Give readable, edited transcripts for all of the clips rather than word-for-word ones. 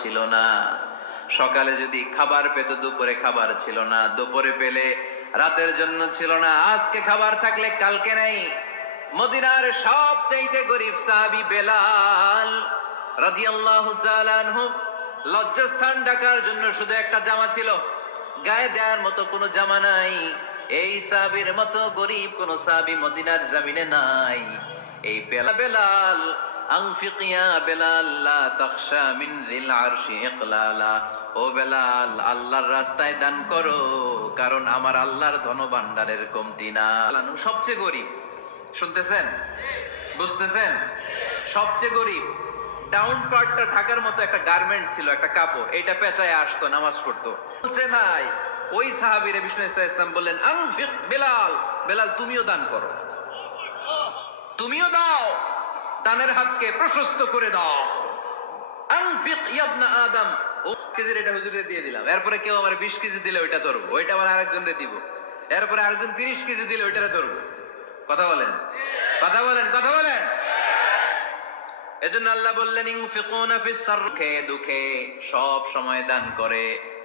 ছিল না। সকালে যদি খাবার পেত, দুপুরে খাবার ছিল না, দুপুরে পেলে রাতের জন্য ছিল না, আজকে খাবার থাকলে কালকে নাই। মদিনার সবচাইতে গরিব সাহাবী বেলাল রাদিয়াল্লাহু তাআলা আনহু, লজ্জাস্থান ঢাকার জন্য শুধু একটা জামা ছিল, গায়ে দেওয়ার মতো কোনো জামা নাই। এই সাহাবীর মতো গরিব কোন সাহাবী মদিনার জমিনে নাই। এই বেলাল, আনফিকিয়া বেলাল লা তাখশা মিন যিল আরশি ইকলালা, ও বেলাল আল্লাহর রাস্তায় দান করো, কারণ আমার আল্লাহর ধনভাণ্ডারের কমতি না। সবচেয়ে গরিব, শুনতেছেন, বুঝতেছেন? সবচেয়ে গরিব। ডাউন পার্টটা ঢাকার মতো একটা গার্মেন্ট ছিল, একটা কাপড়, এটা পেঁচায় আসতো, নামাজ পড়তো। বলতে নাই, ওই সাহাবীরে বিষ্ণু ইসলাম বললেন, আনফিক বেলাল, বেলাল তুমিও দান করো, তুমিও দাও, দানের হাতকে প্রশস্ত করে দাও। আনফিক ইবনা আদম, ও কেজির এটা হুজুরে দিয়ে দিলাম, এরপরে কেউ আমার 20 কেজি দিলে ওইটা ধরবো, ওইটা আবার আরেকজনরে দিব, এরপরে আরেকজন 30 কেজি দিলে ওইটারে ধরবো। কথা বলেন, কথা বলেন, কথা বলেন। এজন্য আল্লাহ বললেন, ইনফিকুনা ফিস সারখে দুঃখে সব সময় দান করে,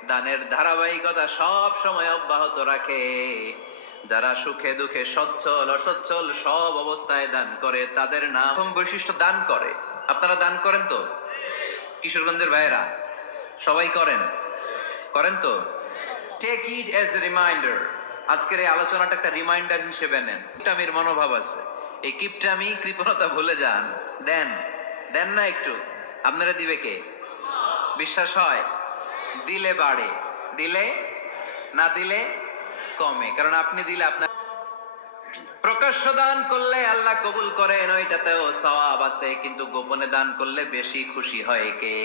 দানের ধারাবাহিকতা সব সময় অব্যাহত রাখে। যারা সুখে দুঃখে সচ্ছল অসচ্ছল সব অবস্থায় দান করে, তাদের নাম প্রথম বৈশিষ্ট্য দান করে। আপনারা দান করেন তো? কিশোরগঞ্জের ভাইয়েরা সবাই করেন, করেন তো? Take it as a reminder. আজকের এই আলোচনাটা একটা রিমাইন্ডার হিসেবে নেন। কিপটামির মনোভাব আছে, এই কিপটামি কৃপণতা ভুলে যান। দেন, দেন না একটু, আপনারা দিবে কে? বিশ্বাস হয়? দিলে বাড়ে, দিলে না দিলে কমে, কারণ আপনি দিলে আপনার প্রকাশ্য দান করলে আল্লাহ কবুল করেন, ওইটাতেও সওয়াব আছে, কিন্তু গোপনে দান করলে বেশি খুশি হয় কে?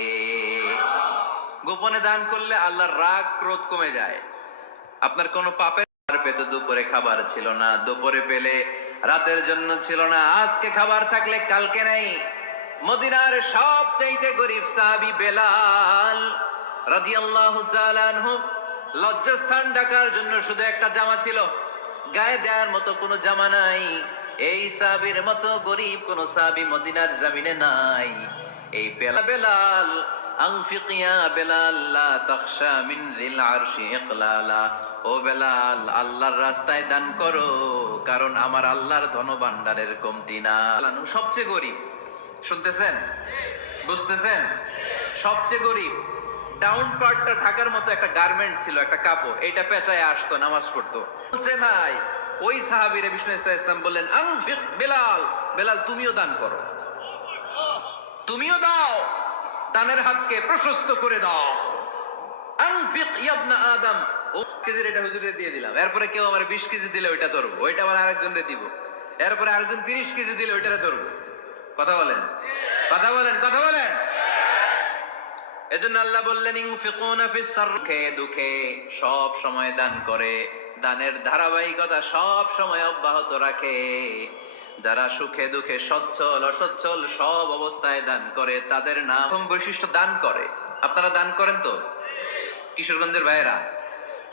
গোপনে দান করলে আল্লাহর রাগ ক্রোধ কমে যায়। আপনার কোনো পাপের পেত, দুপুরে খাবার ছিল না, দুপুরে পেলে রাতের জন্য ছিল না, আজকে খাবার থাকলে কালকে নাই। মদিনার সবচাইতে গরিব সাহাবী বেলাল রাদিয়াল্লাহু তাআলা আনহু, লজ্জাস্থান ঢাকার জন্য শুধু একটা জামা ছিল, গায়ে দেওয়ার মতো কোনো জামা নাই। এই সাহাবীর মতো গরিব কোন সাহাবী মদিনার জমিনে নাই। এই বেলাল, আনফিকিয়া বেলাল লা তাখশা মিন যিল আরশি ইকলালা, ও বেলাল আল্লাহর রাস্তায় দান করো, কারণ আমার আল্লাহর ধনভাণ্ডারের কমতি না। সবচেয়ে গরিব, শুনতেছেন, বুঝতেছেন? সবচেয়ে গরিব। ডাউন পার্টটা ঢাকার মতো একটা গার্মেন্ট ছিল, একটা কাপড়, এটা পেঁচায় আসতো, নামাজ পড়তো। বলতে নাই, ওই সাহাবীরে বিষ্ণু ইসলাম বললেন, আনফিক বেলাল, বেলাল তুমিও দান করো, তুমিও দাও, দানের হাতকে প্রশস্ত করে দাও। আনফিক ইবনা আদম, ও কেজির এটা হুজুরে দিয়ে দিলাম, এরপরে কেউ আমার 20 কেজি দিলে ওইটা ধরবো, ওইটা আবার আরেকজনরে দিব, এরপরে আরেকজন 30 কেজি দিলে ওইটারে ধরবো। কথা বলেন, কথা বলেন, কথা বলেন। এজন্য আল্লাহ বললেন, ইনফিকুনা ফিস সারখে দুঃখে সব সময় দান করে, দানের ধারাবাহিকতা সব সময় অব্যাহত রাখে। যারা সুখে দুঃখে সচ্ছল অসচ্ছল সব অবস্থায় দান করে, তাদের নাম প্রথম বৈশিষ্ট্য দান করে। আপনারা দান করেন তো? কিশোরগঞ্জের ভাইয়েরা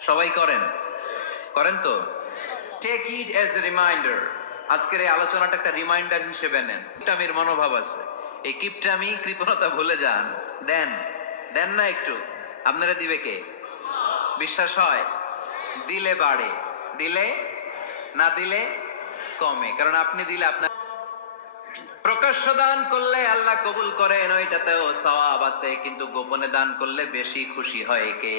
সবাই করেন, করেন তো? Take it as a reminder. আজকের এই আলোচনাটা একটা রিমাইন্ডার হিসেবে নেন। কিপটামির মনোভাব আছে, এই কিপটামি কৃপণতা ভুলে যান। দেন, দেন না একটু, আপনারা দিবে কে? বিশ্বাস হয়? দিলে বাড়ে, দিলে না দিলে কমে, কারণ আপনি দিলে আপনার প্রকাশ্য দান করলে আল্লাহ কবুল করেন, ওইটাতেও সওয়াব আছে, কিন্তু গোপনে দান করলে বেশি খুশি হয় কে?